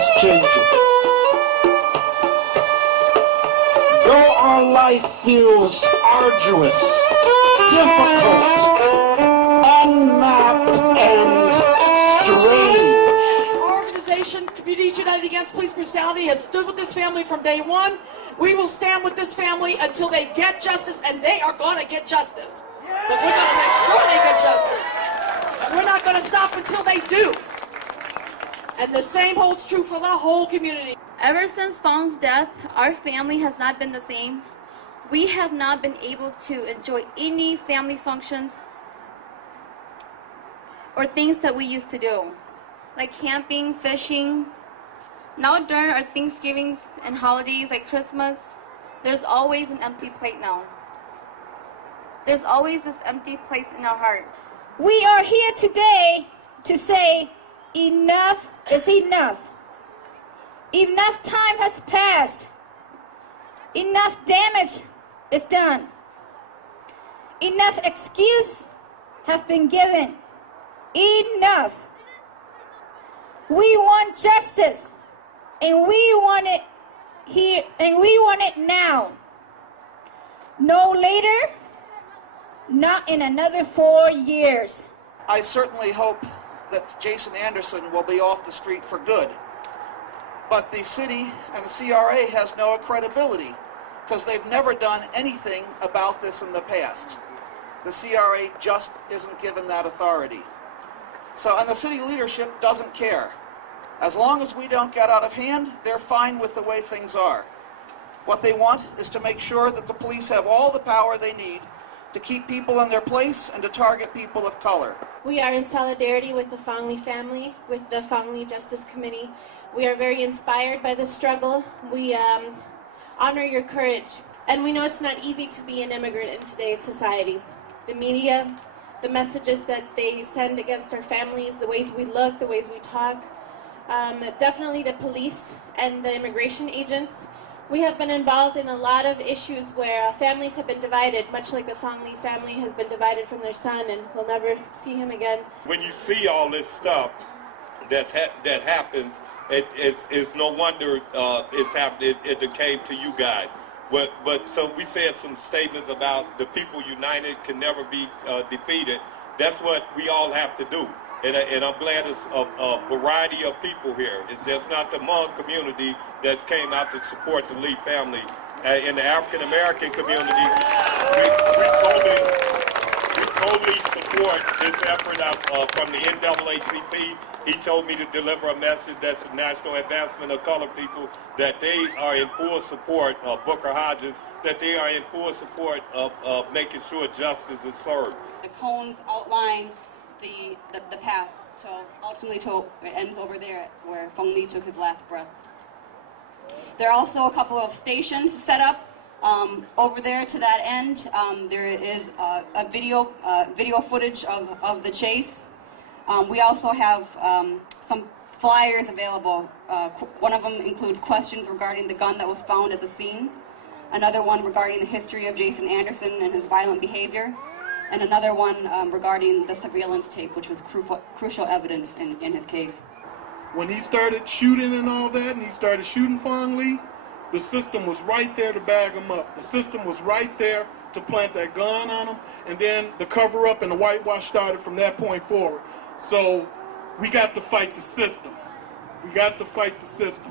was changing. Though our life feels arduous, difficult, unmapped, and strange. Our organization, Communities United Against Police Brutality, has stood with this family from day one. We will stand with this family until they get justice, and they are going to get justice. But we're going to make sure they get justice. And we're not going to stop until they do. And the same holds true for the whole community. Ever since Fong's death, our family has not been the same. We have not been able to enjoy any family functions or things that we used to do, like camping, fishing. Now during our Thanksgivings and holidays like Christmas, there's always an empty plate now. There's always this empty place in our heart. We are here today to say enough is enough. Enough time has passed. Enough damage is done. Enough excuse have been given. Enough. We want justice, and we want it here, and we want it now. No later, not in another 4 years. I certainly hope that Jason Anderson will be off the street for good. But the city and the CRA has no credibility because they've never done anything about this in the past. The CRA just isn't given that authority. So, and the city leadership doesn't care. As long as we don't get out of hand, they're fine with the way things are. What they want is to make sure that the police have all the power they need to keep people in their place and to target people of color. We are in solidarity with the Fong Lis family, with the Fong Lis Justice Committee. We are very inspired by this struggle. We honor your courage. And we know it's not easy to be an immigrant in today's society. The media, the messages that they send against our families, the ways we look, the ways we talk, definitely the police and the immigration agents. We have been involved in a lot of issues where families have been divided, much like the Fong Lis family has been divided from their son and will never see him again. When you see all this stuff that happens, it's no wonder it came to you guys. But so we said some statements about the people united can never be defeated. That's what we all have to do. And I'm glad it's a variety of people here. It's just not the Hmong community that's came out to support the Lee family. In the African American community, we totally support this effort from the NAACP. He told me to deliver a message that's the National Advancement of Colored People, that they are in full support of Booker Hodges, that they are in full support of making sure justice is served. The cones outline the path ultimately it ends over there where Fong Lis took his last breath. There are also a couple of stations set up over there to that end. There is a video footage of the chase. We also have some flyers available. One of them includes questions regarding the gun that was found at the scene, another one regarding the history of Jason Anderson and his violent behavior, and another one regarding the surveillance tape, which was crucial evidence in his case. When he started shooting and all that, and he started shooting Fong Lis, the system was right there to bag him up. The system was right there to plant that gun on him, and then the cover-up and the whitewash started from that point forward. So we got to fight the system. We got to fight the system.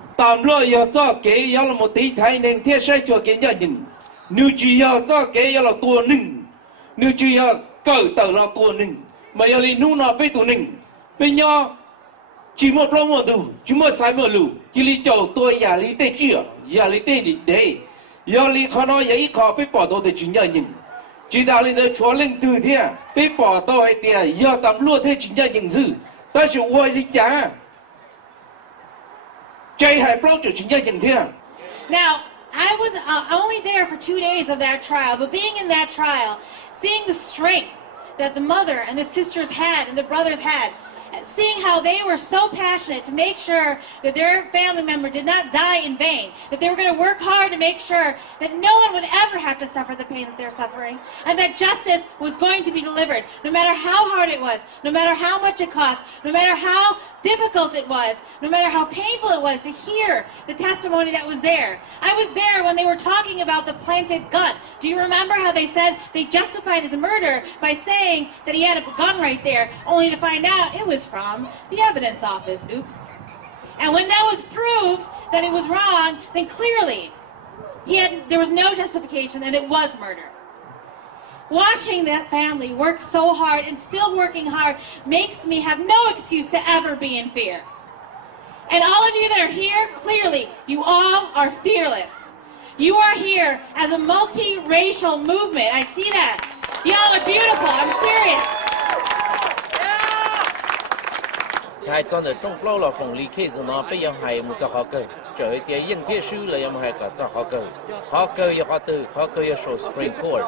Nếu chỉ cởi tờ là của mình mà giờ đi nu nó biết tụi mình bên nhau chỉ một lâu một đủ chỉ một sai một lù chỉ đi chầu tôi nhà đi tây chưa nhà đi tây đi đấy giờ đi khó nói vậy khó biết bỏ tôi để chỉ nhờ những chỉ đạo đi nơi chúa linh từ thế biết bỏ tôi thì giờ tạm luôn thế chỉ nhờ những gì ta chỉ quay đi trả chạy hải bao chỉ nhờ những thế. Now I was only there for 2 days of that trial, but being in that trial, seeing the strength that the mother and the sisters had and the brothers had, seeing how they were so passionate to make sure that their family member did not die in vain, that they were going to work hard to make sure that no one would ever have to suffer the pain that they're suffering, and that justice was going to be delivered, no matter how hard it was, no matter how much it cost, no matter how difficult it was, no matter how painful it was to hear the testimony that was there. I was there when they were talking about the planted gun. Do you remember how they said they justified his murder by saying that he had a gun right there, only to find out it was from the evidence office. Oops. And when that was proved that it was wrong, then clearly there was no justification and it was murder. Watching that family work so hard and still working hard makes me have no excuse to ever be in fear. And all of you that are here, clearly, you all are fearless. You are here as a multiracial movement. I see that. Y'all are beautiful. I'm serious. 係真係中撈落鳳梨 case 呢，必要係冇做好嘅，做一啲應貼書嚟又冇係個做好嘅，好嘅又好對，好嘅又受 Supreme Court，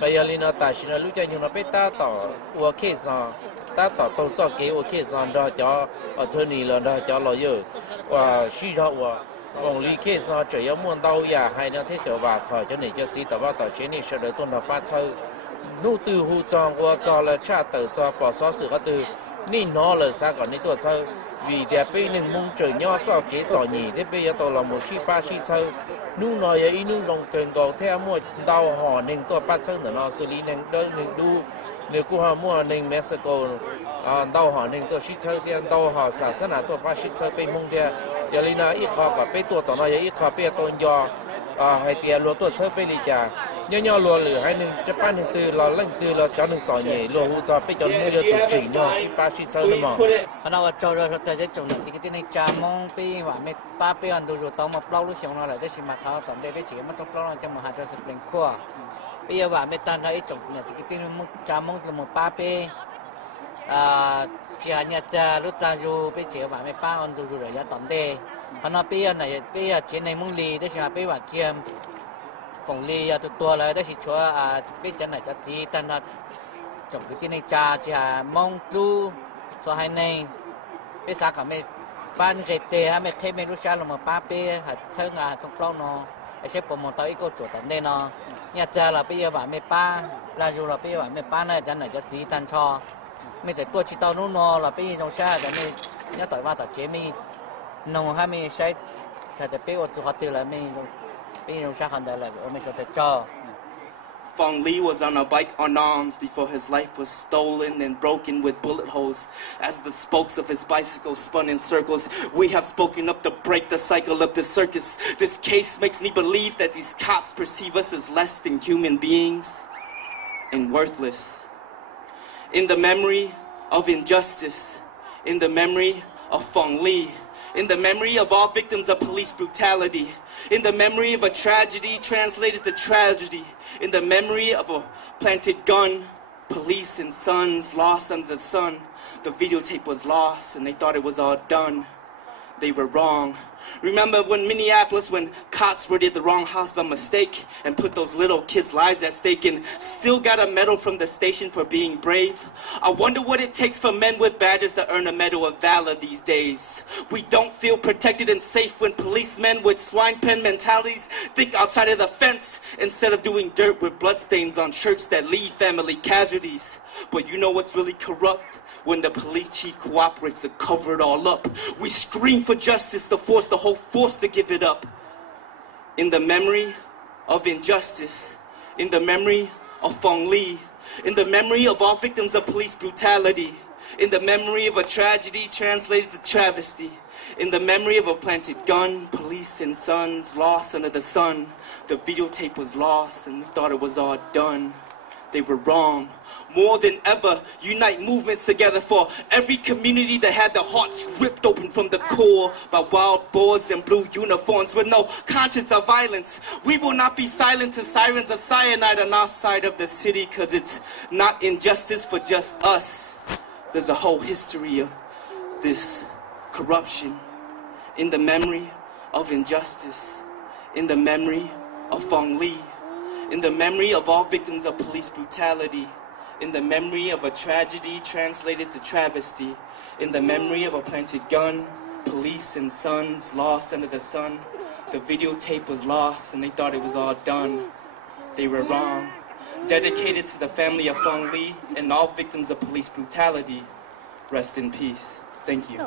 但係你呢，但是呢，如果你呢被打到我 case 上，打到都做給我 case 上，然後叫attorney 了，然後叫 lawyer， 我需要我鳳梨 case 上只要問到呀，係呢，佢就話佢就你就知道話到前年12度呢發抽，努對護照我做了查到做保守事個對。 你拿了啥个？你多抽，为了被人蒙着鸟早给早年，你被要到了某18、19抽，你拿也一路用更高，听么到哈能多8抽的那是你能到能都，你估下么能 Mexico 啊到哈能多10抽的到哈啥啥那多80抽被蒙的，要你那一卡个被多到那也一卡被多鸟啊还点落多抽被你家。 nhau lúa lửa hay nên cho ban hình từ là lệnh từ là cho nên cho nhẹ lúa hú cho bây giờ nuôi được chỉ nhau chỉ ba chỉ chơi nữa mà. Anh nói cho rồi tại cái chỗ này chỉ cái tên này cha mong bị và mấy ba bị anh đủ rồi tao mà bao lúc xong nó lại để xin mà khao tận đây với chỉ mà trong bao nó cho mà hai cho sập lên khoa. Bây giờ và mấy tan thấy chỗ này chỉ cái tên mong cha mong là một ba bị chỉ hai nhà cha lúc ta dù bây giờ và mấy ba anh đủ rồi ra tận đây. Anh nói bây giờ này bây giờ chuyện này mong lì để xin mà bây giờ chiêm. Phong Lis ya tua làได้สิชัวbây giờ này cho tí tan là trong cái tin này cha chỉ mong lu cho hai này bây giờ cả mấy ban cái tê ha mấy cái mấy lúc sáng là một ba bé hạt thơ ngà trong lâu nó ai sẽ bỏ một tao ít câu chuyện tận đây nó nhà cha là bây giờ bạn mấy ba là dù là bây giờ bạn mấy ba này cho này cho tí tan cho mấy cái tua chỉ tao nó là bây giờ trong xa là mấy nhớ tới vào tới chế mấy nông ha mấy sai thì bây giờ họ từ là mấy Fong Lis was on a bike unarmed before his life was stolen and broken with bullet holes. As the spokes of his bicycle spun in circles, we have spoken up to break the cycle of this circus. This case makes me believe that these cops perceive us as less than human beings and worthless. In the memory of injustice, in the memory of Fong Lis, in the memory of all victims of police brutality, in the memory of a tragedy translated to tragedy, in the memory of a planted gun, police and sons lost under the sun. The videotape was lost and they thought it was all done. They were wrong. Remember when Minneapolis, when cops were at the wrong house by mistake and put those little kids' lives at stake and still got a medal from the station for being brave? I wonder what it takes for men with badges to earn a medal of valor these days. We don't feel protected and safe when policemen with swine pen mentalities think outside of the fence instead of doing dirt with bloodstains on shirts that leave family casualties. But you know what's really corrupt? When the police chief cooperates to cover it all up. We scream for justice to force the whole force to give it up. In the memory of injustice, in the memory of Fong Lis, in the memory of all victims of police brutality, in the memory of a tragedy translated to travesty, in the memory of a planted gun, police and sons lost under the sun. The videotape was lost and we thought it was all done. They were wrong. More than ever, unite movements together for every community that had their hearts ripped open from the core by wild boars in blue uniforms with no conscience of violence. We will not be silent to sirens of cyanide on our side of the city, because it's not injustice for just us. There's a whole history of this corruption. In the memory of injustice, in the memory of Fong Lis, in the memory of all victims of police brutality, In the memory of a tragedy translated to travesty. In the memory of a planted gun, police and sons lost under the sun. The videotape was lost and they thought it was all done. They were wrong. Dedicated to the family of Fong Lis and all victims of police brutality. Rest in peace. Thank you.